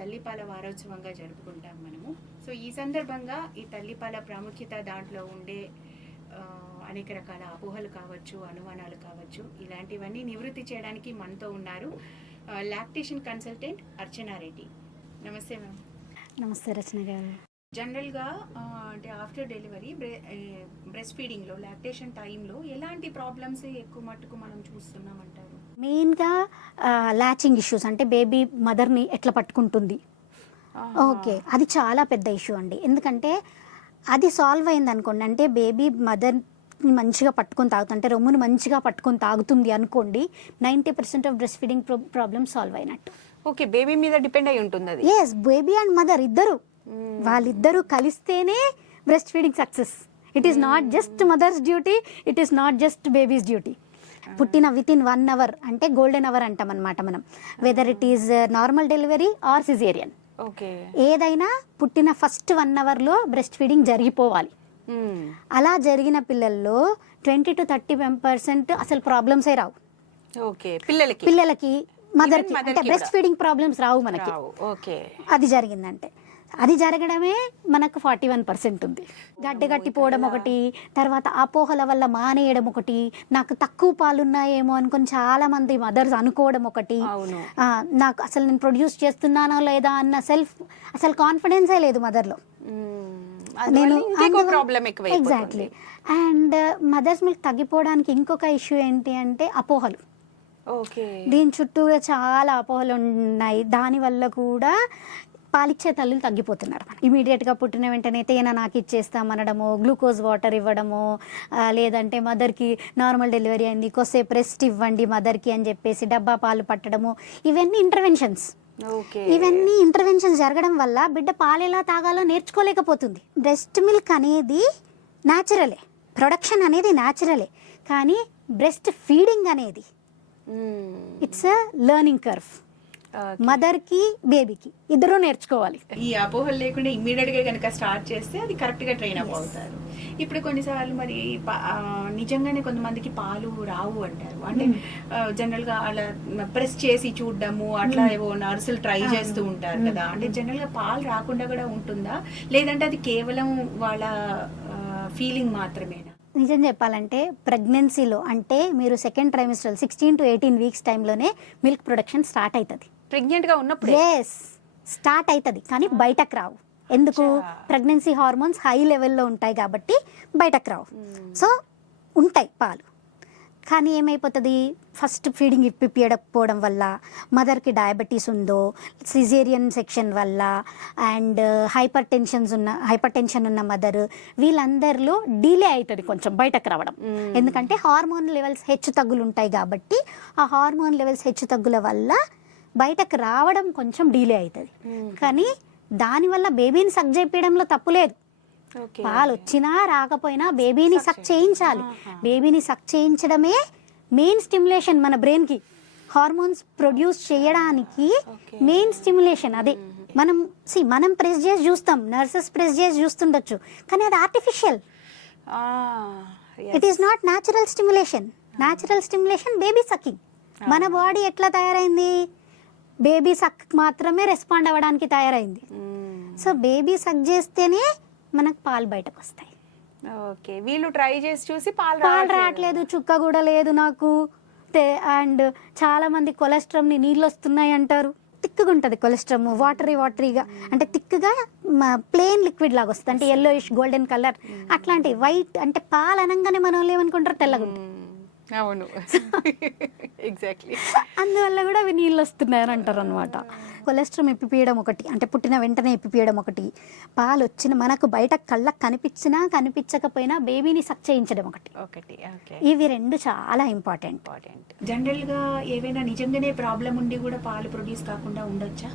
తల్లిపాల వారోత్సవంగా జరుపుకుంటాం మనము. సో ఈ సందర్భంగా ఈ తల్లిపాల ప్రాముఖ్యత, దాంట్లో ఉండే అనేక రకాల అపోహలు కావచ్చు, అనుమానాలు కావచ్చు, ఇలాంటివన్నీ నివృత్తి చేయడానికి మనతో ఉన్నారు లాక్టేషన్ కన్సల్టెంట్ అర్చనా రెడ్డి. నమస్తే మ్యామ్. నమస్తే రచన గారు. జనరల్గా అంటే ఆఫ్టర్ డెలివరీ బ్రెస్ట్ ఫీడింగ్లో, లాక్టేషన్ టైంలో ఎలాంటి ప్రాబ్లమ్స్ ఎక్కువ మట్టుకు మనం చూస్తున్నామంటారు? మెయిన్గా లాచింగ్ ఇష్యూస్, అంటే బేబీ మదర్ని ఎట్లా పట్టుకుంటుంది. ఓకే, అది చాలా పెద్ద ఇష్యూ అండి. ఎందుకంటే అది సాల్వ్ అయింది అనుకోండి, అంటే బేబీ మదర్ని మంచిగా పట్టుకొని తాగుతుంటే, రొమ్మును మంచిగా పట్టుకొని తాగుతుంది అనుకోండి, 90% of breast feeding problem solve అయినట్టు. ఓకే, బేబీ మీద డిపెండ్ అయి ఉంటుంది అది. ఎస్, బేబీ అండ్ మదర్ ఇద్దరు, వాళ్ళిద్దరూ కలిస్తేనే breast feeding success. It is not just mother's duty, it is not just baby's duty. పుట్టిన విత్ ఇన్ 1 hour అంటే గోల్డెన్ అవర్ అంటాం అనమాట మనం, whether it is normal delivery or caesarean. ఏదైనా పుట్టిన ఫస్ట్ 1 hourలో బ్రెస్ట్ ఫీడింగ్ జరిగిపోవాలి. అలా జరిగిన పిల్లల్లో 20 to 30% అసలు ప్రాబ్లమ్సే రావు. పిల్లలకి మదర్కి అంటే బ్రెస్ట్ ఫీడింగ్ ప్రాబ్లమ్స్ రావు మనకి. అది జరిగిందంటే, అది జరగడమే మనకు 41% ఉంది. గడ్డగట్టిపోవడం ఒకటి, తర్వాత అపోహల వల్ల మానేయడం ఒకటి, నాకు తక్కువ పాలున్నాయేమో అనుకుని చాలా మంది మదర్స్ అనుకోవడం ఒకటి, నాకు అసలు నేను ప్రొడ్యూస్ చేస్తున్నానో లేదా అన్న అసలు కాన్ఫిడెన్సే లేదు మదర్లో. నేను ఎగ్జాక్ట్లీ. అండ్ మదర్స్ మిల్క్ తగ్గిపోవడానికి ఇంకొక ఇష్యూ ఏంటి అంటే అపోహలు. దీని చుట్టూ చాలా అపోహలు ఉన్నాయి. దానివల్ల కూడా పాలిచ్చే తల్లులు తగ్గిపోతున్నారు. ఇమీడియట్గా పుట్టిన వెంటనే తేనె నాకు ఇచ్చేస్తామనడము, గ్లూకోజ్ వాటర్ ఇవ్వడము, లేదంటే మదర్కి నార్మల్ డెలివరీ అయింది కొద్దిసేపు రెస్ట్ ఇవ్వండి మదర్కి అని చెప్పేసి డబ్బా పాలు పట్టడము, ఇవన్నీ ఇంటర్వెన్షన్స్. ఇవన్నీ ఇంటర్వెన్షన్స్ జరగడం వల్ల బిడ్డ పాలు ఎలా తాగాలో నేర్చుకోలేకపోతుంది. బ్రెస్ట్ మిల్క్ అనేది న్యాచురలే, ప్రొడక్షన్ అనేది న్యాచురలే, కానీ బ్రెస్ట్ ఫీడింగ్ అనేది ఇట్స్ అ లెర్నింగ్ కర్వ్. మదర్కి బేబీకి ఇద్దరు నేర్చుకోవాలి. ఈ అపోహలు లేకుండా ఇమ్మీడియట్ గా కనుక స్టార్ట్ చేస్తే అది కరెక్ట్ గా ట్రైన్ అప్ అవుతారు. ఇప్పుడు కొన్నిసార్లు మరి నిజంగానే కొంతమందికి పాలు రావు అంటారు. అంటే జనరల్ గా అలా ప్రెస్ చేసి చూడడము అట్లా ఏవో నర్సులు ట్రై చేస్తూ ఉంటారు కదా. అంటే జనరల్ గా పాలు రాకుండా కూడా ఉంటుందా, లేదంటే అది కేవలం వాళ్ళ ఫీలింగ్ మాత్రమేనా? నిజం చెప్పాలంటే ప్రెగ్నెన్సీలో, అంటే మీరు సెకండ్ ట్రైమిస్ట్రల్ 16 to 18 weeks టైంలోనే మిల్క్ ప్రొడక్షన్ స్టార్ట్ అవుతుంది. ప్రెగ్నెంట్గా ఉన్నప్పుడు ఎస్, స్టార్ట్ అవుతుంది, కానీ బయటకు రావు. ఎందుకు? ప్రెగ్నెన్సీ హార్మోన్స్ హై లెవెల్లో ఉంటాయి కాబట్టి బయటకు రావు. సో ఉంటాయి పాలు, కానీ ఏమైపోతుంది, ఫస్ట్ ఫీడింగ్ ఇప్పియకపోవడం వల్ల, మదర్కి డయాబెటీస్ ఉందో, సిజేరియన్ సెక్షన్ వల్ల, అండ్ హైపర్ టెన్షన్ ఉన్న మదర్, వీళ్ళందరిలో డిలే అవుతుంది కొంచెం బయటకు రావడం. ఎందుకంటే హార్మోన్ లెవెల్స్ హెచ్చు తగ్గులు ఉంటాయి కాబట్టి, ఆ హార్మోన్ లెవెల్స్ హెచ్చు తగ్గుల వల్ల బయటకు రావడం కొంచెం డిలే అవుతుంది. కానీ దానివల్ల బేబీని సక్ చేయించడంలో తప్పు లేదు. పాలు వచ్చినా రాకపోయినా బేబీని సక్ చేయించాలి. బేబీని సక్ చేయించడమే మెయిన్ స్టిమ్యులేషన్ మన బ్రెయిన్కి. హార్మోన్స్ ప్రొడ్యూస్ చేయడానికి మెయిన్ స్టిమ్యులేషన్ అదే. మనం ప్రెస్ చేసి చూస్తాం, నర్సెస్ ప్రెస్ చేసి చూస్తుండొచ్చు, కానీ అది artificial. It is not natural stimulation. Natural stimulation baby sucking. మన బాడీ ఎట్లా తయారైంది? బేబీ సక్ మాత్రమే రెస్పాండ్ అవ్వడానికి తయారైంది. సో బేబీ సక్ చేస్తేనే మనకు పాలు బయటకు వస్తాయి. ఓకే, వీళ్ళు ట్రై చేసి చూసి పాలు రావట్లేదు, చుక్క కూడా లేదు నాకు. అండ్ చాలా మంది కొలెస్ట్రామ్ని నీళ్ళు వస్తున్నాయి అంటారు. థిక్గా ఉంటుంది కొలెస్ట్రామ్, వాటరీగా, అంటే థిక్గా ప్లెయిన్ లిక్విడ్ లాగా వస్తుంది, అంటే yellowish గోల్డెన్ కలర్. అట్లాంటి వైట్ అంటే పాలు అనగానే మన వాళ్ళు ఏమనుకుంటారు, తెల్లగా ఉంటుంది. అవును, ఎగ్జాక్ట్లీ. అందువల్ల కూడా అవి నీళ్ళు వస్తున్నాయని అంటారు అనమాట. కొలెస్ట్రామ్ ఎప్పిపీయడం ఒకటి, అంటే పుట్టిన వెంటనే ఎప్పిపీయడం ఒకటి, పాలు వచ్చిన మనకు బయట కళ్ళకు కనిపించినా కనిపించకపోయినా బేబీని సక్ చేయించడం ఒకటి. ఇవి రెండు చాలా ఇంపార్టెంట్. జనరల్గా ఏవైనా నిజంగానే ప్రాబ్లం ఉండి కూడా పాలు ప్రొడ్యూస్ కాకుండా ఉండొచ్చా?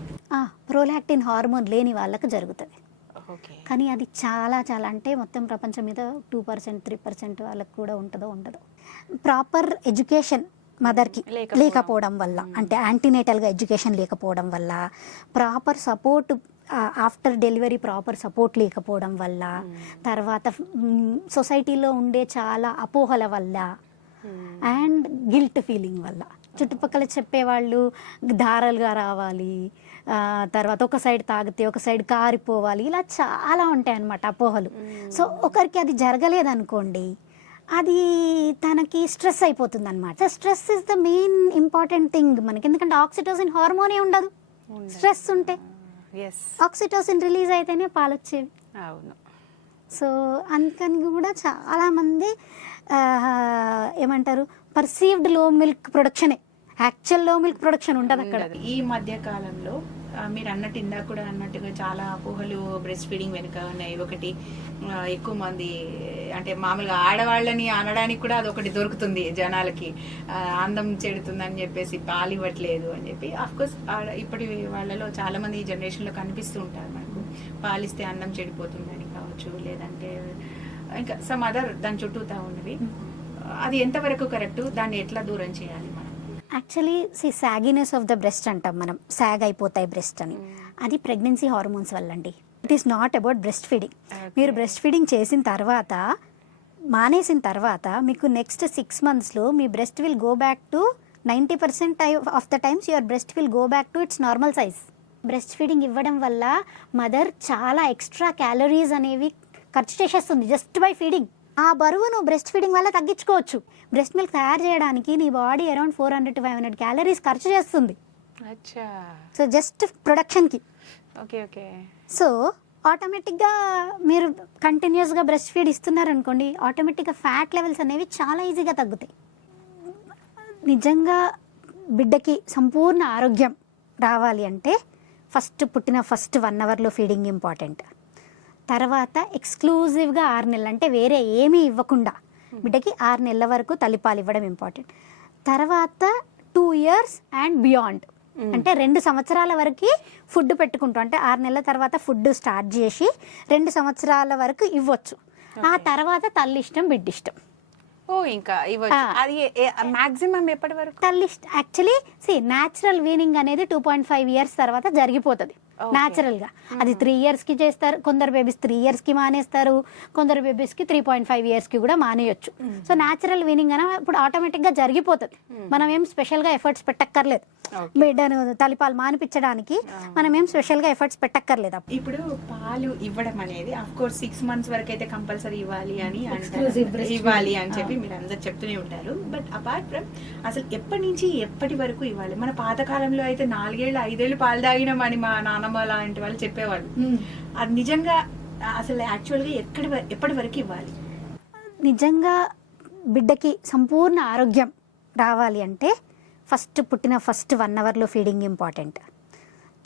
ప్రోలాక్టిన్ హార్మోన్ లేని వాళ్ళకి జరుగుతుంది, కానీ అది చాలా అంటే మొత్తం ప్రపంచం మీద 2%, 3% వాళ్ళకి కూడా ఉంటుందో ఉండదో. ప్రాపర్ ఎడ్యుకేషన్ మదర్కి లేకపోవడం వల్ల, అంటే యాంటీనేటల్గా ఎడ్యుకేషన్ లేకపోవడం వల్ల, proper support after delivery proper support లేకపోవడం వల్ల, తర్వాత సొసైటీలో ఉండే చాలా అపోహల వల్ల, అండ్ గిల్ట్ ఫీలింగ్ వల్ల, చుట్టుపక్కల చెప్పేవాళ్ళు ధారలుగా రావాలి, తర్వాత ఒక సైడ్ తాగితే ఒక సైడ్ కారిపోవాలి, ఇలా చాలా ఉంటాయి అన్నమాట అపోహలు. సో ఒకరికి అది జరగలేదనుకోండి, అది తనకి స్ట్రెస్ అయిపోతుంది అనమాట. Stress is the main important thing మనకి, ఎందుకంటే ఆక్సిటోసిన్ హార్మోనే ఉండదు స్ట్రెస్ ఉంటే. ఆక్సిటోసిన్ రిలీజ్ అయితేనే పాలు వచ్చేవి. అవును. సో అందుకని కూడా చాలామంది ఏమంటారు, పర్సీవ్డ్ లో మిల్క్ ప్రొడక్షనే, యాక్చువల్ లో మిల్క్ ప్రొడక్షన్ ఉండదు అక్కడ. ఈ మధ్య కాలంలో మీరు అన్నట్టు ఇందాక కూడా అన్నట్టుగా చాలా అపోహలు బ్రెస్ట్ ఫీడింగ్ వెనుక ఉన్నాయి. ఒకటి ఎక్కువ మంది అంటే మామూలుగా ఆడవాళ్ళని అనడానికి కూడా అదొకటి దొరుకుతుంది జనాలకి, అందం చెడుతుందని చెప్పేసి పాలు ఇవ్వట్లేదు అని చెప్పి. అఫ్కోర్స్ ఇప్పటి వాళ్ళలో చాలా మంది ఈ జనరేషన్లో కనిపిస్తూ ఉంటారు మనకు, పాలిస్తే అందం చెడిపోతుందని కావచ్చు, లేదంటే ఇంకా సమ్ అదర్ దాని చుట్టూతా ఉన్నవి. అది ఎంతవరకు కరెక్ట్, దాన్ని ఎట్లా దూరం చేయాలి మనం? యాక్చువల్లీ సాగినెస్ ఆఫ్ ద బ్రెస్ట్ అంటాం మనం, సాగ్ అయిపోతాయి బ్రెస్ట్ అని. అది ప్రెగ్నెన్సీ హార్మోన్స్ వల్ల అండి. It is not about breastfeeding. మీరు బ్రెస్ట్ ఫీడింగ్ చేసిన తర్వాత, మానేసిన తర్వాత మీకు నెక్స్ట్ 6 monthsలో మీ breast will go back to 90% of the times your breast will go back to its normal size. Breastfeeding ఇవ్వడం వల్ల మదర్ చాలా ఎక్స్ట్రా క్యాలరీస్ అనేవి ఖర్చు చేసేస్తుంది జస్ట్ బై ఫీడింగ్. ఆ బరువు నువ్వు బ్రెస్ట్ ఫీడింగ్ వల్ల తగ్గించుకోవచ్చు. బ్రెస్ట్ మిల్క్ తయారు చేయడానికి నీ బాడీ అరౌండ్ 400 to 500 క్యాలరీస్ ఖర్చు చేస్తుంది. సో జస్ట్ ప్రొడక్షన్కి. Okay okay. సో ఆటోమేటిక్గా మీరు కంటిన్యూస్గా బ్రెస్ట్ ఫీడ్ ఇస్తున్నారనుకోండి, ఆటోమేటిక్గా ఫ్యాట్ లెవెల్స్ అనేవి చాలా ఈజీగా తగ్గుతాయి. నిజంగా బిడ్డకి సంపూర్ణ ఆరోగ్యం రావాలి అంటే పుట్టిన ఫస్ట్ 1 hourలో ఫీడింగ్ ఇంపార్టెంట్. తర్వాత ఎక్స్క్లూజివ్గా 6 నెలలు అంటే వేరే ఏమీ ఇవ్వకుండా బిడ్డకి 6 నెలల వరకు తల్లిపాలు ఇవ్వడం ఇంపార్టెంట్. తర్వాత 2 years అండ్ బియాండ్ అంటే 2 సంవత్సరాల వరకు ఫుడ్ పెట్టుకుంటాం. అంటే 6 నెలల తర్వాత ఫుడ్ స్టార్ట్ చేసి 2 సంవత్సరాల వరకు ఇవ్వచ్చు. ఆ తర్వాత తల్లి ఇష్టం, బిడ్డ ఇష్టం. ఇంకా అది మాక్సిమం ఎప్పటి వరకు? తల్లి యాక్చువల్లీ న్యాచురల్ వీనింగ్ అనేది 2.5 years తర్వాత జరిగిపోతుంది న్యాచురల్ గా. అది 3 years కి చేస్తారు, కొందరు బేబీస్ 3 years కి మానేస్తారు, కొందరు బేబీస్ కి 3.5 years కి కూడా మానేయొచ్చు. సో న్యాచురల్ వీనింగ్ అని ఇప్పుడు ఆటోమేటిక్ గా జరిగిపోతుంది. మనం ఏం స్పెషల్ గా ఎఫర్ట్స్ పెట్టక్కర్లేదు. బిడ్డను తల్లిపాలు మానిపించడానికి మనం ఏం స్పెషల్ గా ఎఫర్ట్స్ పెట్టక్కర్లేదు. ఇప్పుడు పాలు ఇవ్వడం అనేది అఫ్ కోర్స్ 6 months వరకు అయితే కంపల్సరీ ఇవ్వాలి అని ఇవ్వాలి అని చెప్పి మీరు అందరు చెప్తూనే ఉంటారు. బట్ అపార్ట్ ఫ్రమ్ అసలు ఎప్పటి నుంచి ఎప్పటి వరకు ఇవ్వాలి? మన పాతకాలంలో అయితే 4 ఏళ్ళు 5 ఏళ్ళు పాలు తాగినామని మా నాన్నమ్మ లాంటి వాళ్ళు చెప్పేవాళ్ళు. అది నిజంగా అసలు యాక్చువల్గా ఎప్పటి వరకు ఇవ్వాలి? నిజంగా బిడ్డకి సంపూర్ణ ఆరోగ్యం రావాలి అంటే పుట్టిన ఫస్ట్ 1 hourలో ఫీడింగ్ ఇంపార్టెంట్.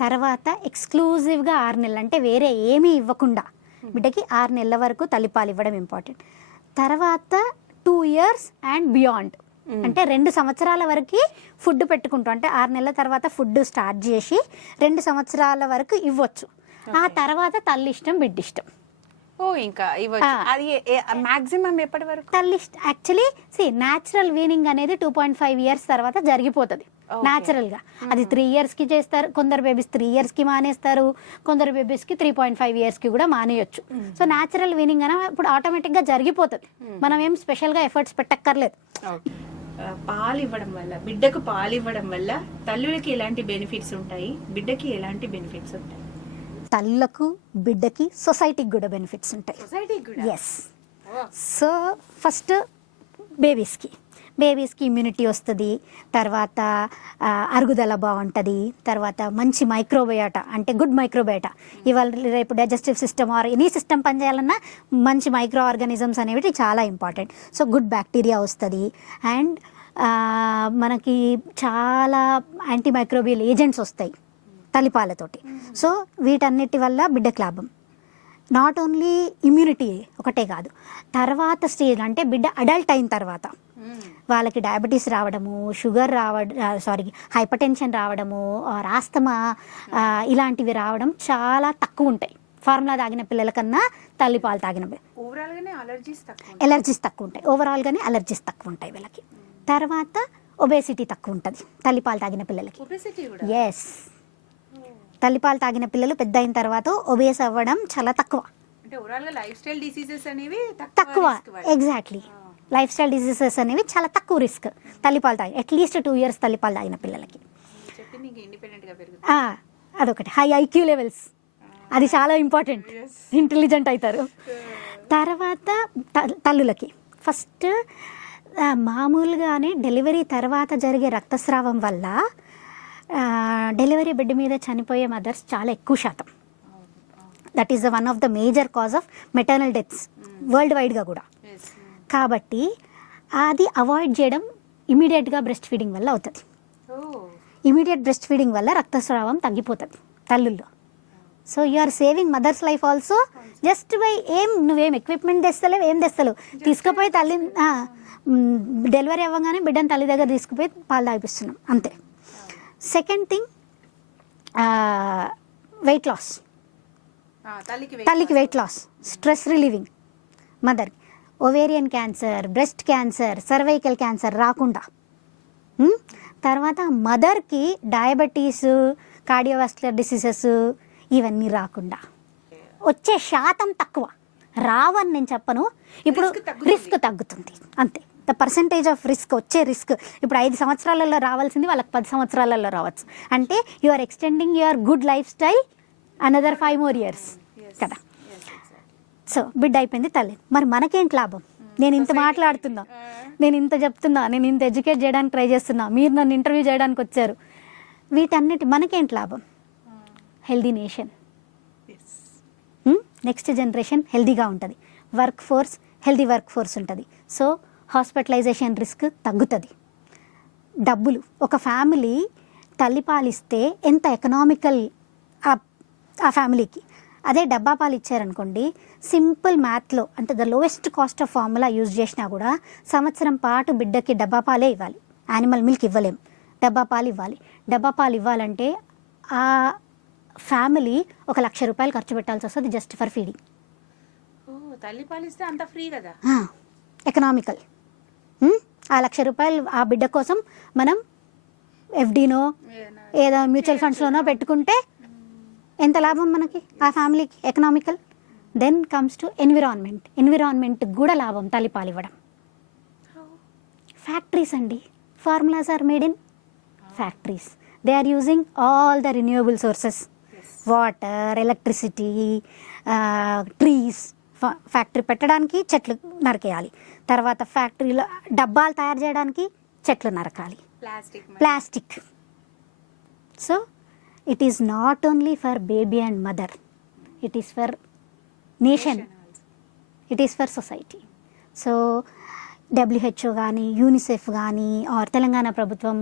తర్వాత ఎక్స్క్లూజివ్గా 6 నెలలు అంటే వేరే ఏమీ ఇవ్వకుండా బిడ్డకి 6 నెలల వరకు తల్లిపాలు ఇవ్వడం ఇంపార్టెంట్. తర్వాత 2 years అండ్ బియాండ్ అంటే 2 సంవత్సరాల వరకు ఫుడ్ పెట్టుకుంటాం. అంటే 6 నెలల తర్వాత ఫుడ్ స్టార్ట్ చేసి 2 సంవత్సరాల వరకు ఇవ్వచ్చు. ఆ తర్వాత తల్లి ఇష్టం, బిడ్డ ఇష్టం. ఇంకా అది మాక్సిమం ఎప్పటి వరకు? తల్లి యాక్చువల్లీ న్యాచురల్ వీనింగ్ అనేది 2.5 years తర్వాత జరిగిపోతుంది న్యాచురల్ గా. అది 3 years కి చేస్తారు, కొందరు బేబీస్ 3 years కి మానేస్తారు, కొందరు బేబీస్ కి 3.5 years కి కూడా మానేయొచ్చు. సో న్యాచురల్ వీనింగ్ అని ఇప్పుడు ఆటోమేటిక్ గా జరిగిపోతుంది. మనం ఏం స్పెషల్ గా ఎఫర్ట్స్ పెట్టక్కర్లేదు. పాలు ఇవ్వడం వల్ల, బిడ్డకు పాలు ఇవ్వడం వల్ల తల్లులకి ఎలాంటి బెనిఫిట్స్ ఉంటాయి, బిడ్డకి ఎలాంటి బెనిఫిట్స్ ఉంటాయి? తల్లులకు, బిడ్డకి, సొసైటీకి కూడా బెనిఫిట్స్ ఉంటాయి. ఎస్. సో ఫస్ట్ బేబీస్కి ఇమ్యూనిటీ వస్తుంది, తర్వాత అరుగుదల బాగుంటుంది, తర్వాత మంచి మైక్రోబయోటా అంటే గుడ్ మైక్రోబయోటా. ఇవాళ రేపు digestive system or any system పనిచేయాలన్నా మంచి మైక్రో ఆర్గానిజమ్స్ అనేవి చాలా ఇంపార్టెంట్. సో గుడ్ బ్యాక్టీరియా వస్తుంది అండ్ మనకి చాలా యాంటీమైక్రోబియల్ ఏజెంట్స్ వస్తాయి తల్లిపాలతోటి. సో వీటన్నిటి వల్ల బిడ్డకు లాభం. నాట్ ఓన్లీ ఇమ్యూనిటీ ఒకటే కాదు, తర్వాత స్టేజ్ అంటే బిడ్డ అడల్ట్ అయిన తర్వాత వాళ్ళకి డయాబెటీస్ రావడము, షుగర్ హైపర్ టెన్షన్ రావడము, ఆస్తమా ఇలాంటివి రావడం చాలా తక్కువ ఉంటాయి ఫార్ములా తాగిన పిల్లల కన్నా తల్లిపాలు తాగిన. ఎలర్జీస్ తక్కువ ఉంటాయి, ఓవరాల్గానే అలర్జీస్ తక్కువ ఉంటాయి వీళ్ళకి. తర్వాత ఒబేసిటీ తక్కువ ఉంటుంది తల్లిపాలు తాగిన పిల్లలకి. ఎస్, తల్లిపాలు తాగిన పిల్లలు పెద్ద అయిన తర్వాత ఒబేస్ అవ్వడం చాలా తక్కువ. ఎగ్జాక్ట్లీ, లైఫ్ స్టైల్ డిసీజెస్ అనేవి చాలా తక్కువ రిస్క్ తల్లిపాలు తాగి, అట్లీస్ట్ 2 years తల్లిపాలు తాగిన పిల్లలకి. అదొకటి. హై ఐక్యూ లెవెల్స్, అది చాలా ఇంపార్టెంట్, ఇంటెలిజెంట్ అవుతారు. తర్వాత తల్లులకి ఫస్ట్ మామూలుగానే డెలివరీ తర్వాత జరిగే రక్తస్రావం వల్ల డెలివరీ బెడ్ మీద చనిపోయే మదర్స్ చాలా ఎక్కువ శాతం. That is the one of the major cause of maternal deaths world వైడ్గా కూడా. కాబట్టి అది అవాయిడ్ చేయడం ఇమీడియట్గా బ్రెస్ట్ ఫీడింగ్ వల్ల అవుతుంది. ఇమీడియట్ బ్రెస్ట్ ఫీడింగ్ వల్ల రక్తస్రావం తగ్గిపోతుంది తల్లుల్లో. So you are saving mother's life also just by నువ్వేం ఎక్విప్మెంట్ తెస్తలేవు, ఏం తెస్తలేవు, తీసుకుపోయి తల్లి డెలివరీ అవ్వగానే బిడ్డను తల్లి దగ్గర తీసుకుపోయి పాలు తాగిపిస్తున్నాం అంతే. సెకండ్ థింగ్ వెయిట్ లాస్, తల్లికి వెయిట్ లాస్, స్ట్రెస్ రిలీవింగ్ మదర్కి. Ovarian cancer, breast cancer, cervical cancer రాకుండా. తర్వాత మదర్కి డయాబెటీస్, కార్డియోవాస్కులర్ డిసీజెస్ ఇవన్నీ రాకుండా. వచ్చే శాతం తక్కువ, రావని నేను చెప్పను, ఇప్పుడు రిస్క్ తగ్గుతుంది అంతే. ద పర్సంటేజ్ ఆఫ్ రిస్క్, వచ్చే రిస్క్ ఇప్పుడు 5 సంవత్సరాలలో రావాల్సింది వాళ్ళకి 10 సంవత్సరాలలో రావచ్చు. అంటే you are extending your good life style another 5 more years కదా. సో బిడ్డ అయిపోయింది తల్లి, మరి మనకేంటి లాభం? నేను ఇంత మాట్లాడుతున్నా, నేను ఇంత చెప్తున్నా, నేను ఇంత ఎడ్యుకేట్ చేయడానికి ట్రై చేస్తున్నా, మీరు నన్ను ఇంటర్వ్యూ చేయడానికి వచ్చారు, వీటన్నిటి మనకేంటి లాభం? హెల్దీ నేషన్, నెక్స్ట్ జనరేషన్ హెల్దీగా ఉంటుంది, work force healthy work force ఉంటుంది. సో హాస్పిటలైజేషన్ రిస్క్ తగ్గుతుంది. డబ్బులు, ఒక ఫ్యామిలీ తల్లి పాలిస్తే ఎంత ఎకనామికల్ ఆ ఫ్యామిలీకి, అదే డబ్బా పాలు ఇచ్చారనుకోండి, సింపుల్ మ్యాథ్లో అంటే the lowest cost of formula use చేసినా కూడా సంవత్సరం పాటు బిడ్డకి డబ్బా పాలే ఇవ్వాలి, యానిమల్ మిల్క్ ఇవ్వలేం, డబ్బా పాలు ఇవ్వాలి. డబ్బా పాలు ఇవ్వాలంటే ఆ ఫ్యామిలీ 1,00,000 రూపాయలు ఖర్చు పెట్టాల్సి వస్తుంది జస్ట్ ఫర్ ఫీడింగ్. తల్లి పాలిస్తే అంత ఫ్రీ కదా, ఎకనామికల్. ఆ 1,00,000 రూపాయలు ఆ బిడ్డ కోసం మనం ఎఫ్డీనో ఏదో మ్యూచువల్ ఫండ్స్లోనో పెట్టుకుంటే ఎంత లాభం మనకి, ఆ ఫ్యామిలీకి, economical. Then comes to environment, ఎన్విరాన్మెంట్కి కూడా లాభం తల్లిపాలు ఇవ్వడం. ఫ్యాక్టరీస్ అండి, formulas are made in factories. They are using all the renewable sources, water, electricity, trees. Factory పెట్టడానికి చెట్లు నరికేయాలి, తర్వాత ఫ్యాక్టరీలో డబ్బాలు తయారు చేయడానికి చెట్లు నరకాలి, plastic. So it is not only for baby and mother, it is for nation, it is for society. So WHO కానీ, యూనిసెఫ్ కానీ, ఆర్ తెలంగాణ ప్రభుత్వం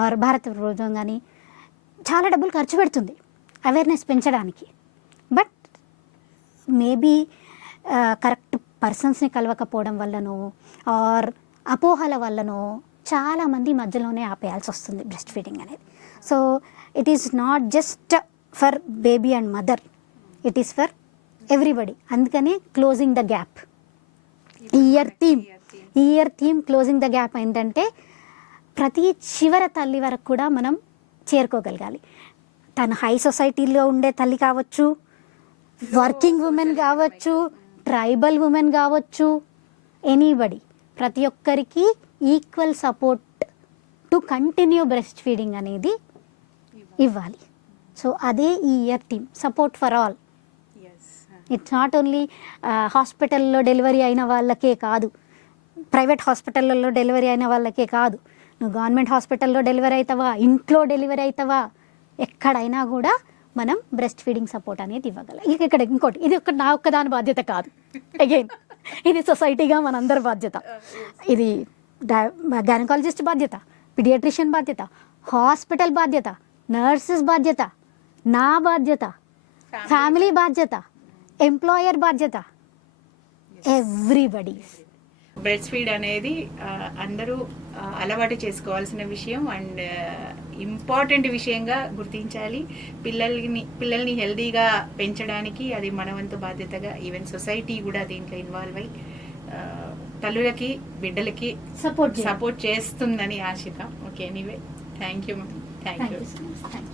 ఆర్ భారత ప్రభుత్వం కానీ చాలా డబ్బులు ఖర్చు పెడుతుంది అవేర్నెస్ పెంచడానికి. బట్ మేబీ కరెక్ట్ పర్సన్స్ని కలవకపోవడం వల్లనో ఆర్ అపోహల వల్లనో చాలామంది మధ్యలోనే ఆపేయాల్సి వస్తుంది బ్రెస్ట్ ఫీడింగ్ అనేది. So it is not just for baby and mother, it is for everybody. అందుకనే closing the gap, year theme closing the gap ఏంటంటే ప్రతి చివర తల్లి వరకు కూడా మనం చేరుకోగలగాలి. తను హై సొసైటీలో ఉండే తల్లి కావచ్చు, వర్కింగ్ ఉమెన్ కావచ్చు, ట్రైబల్ ఉమెన్ కావచ్చు, ఎనీబడి, ప్రతి ఒక్కరికి equal support to continue breast feeding అనేది ఇవ్వాలి. సో అదే ఈ year team, support for all. It's not only హాస్పిటల్లో డెలివరీ అయిన వాళ్ళకే కాదు, ప్రైవేట్ హాస్పిటల్లో డెలివరీ అయిన వాళ్ళకే కాదు, నువ్వు గవర్నమెంట్ హాస్పిటల్లో డెలివరీ అవుతావా, ఇంట్లో డెలివరీ అవుతావా, ఎక్కడైనా కూడా మనం బ్రెస్ట్ ఫీడింగ్ సపోర్ట్ అనేది ఇవ్వగలం. ఇక్కడ ఇంకోటి, ఇది నా ఒక్కదాని బాధ్యత కాదు, అగైన్ ఇది సొసైటీగా మనందరి బాధ్యత. ఇది గైనకాలజిస్ట్ బాధ్యత, పీడియాట్రిషియన్ బాధ్యత, హాస్పిటల్ బాధ్యత, నర్సెస్ బాధ్యత, నా బాధ్యత, ఫ్యామిలీ బాధ్యత, ఎంప్లాయర్ బాధ్యత, ఎవ్రీబడి. బ్రెస్ట్ ఫీడ్ అనేది అందరూ అలవాటు చేసుకోవాల్సిన విషయం అండ్ ఇంపార్టెంట్ విషయంగా గుర్తించాలి. పిల్లల్ని హెల్దీగా పెంచడానికి అది మన వంతు బాధ్యతగా ఈవెన్ సొసైటీ కూడా దీంట్లో ఇన్వాల్వ్ అయ్యి తల్లులకి, బిడ్డలకి సపోర్ట్ చేస్తుందని ఆశిద్దాం. Okay, anyway, thank you. Thank you.